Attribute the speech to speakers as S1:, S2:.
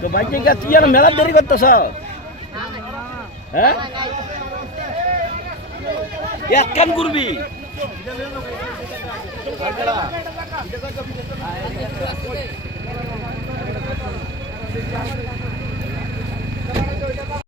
S1: তো বাইকে গেছি আর মেলার দেরি করতেছ হ্যাঁ কাম করবি Thank you.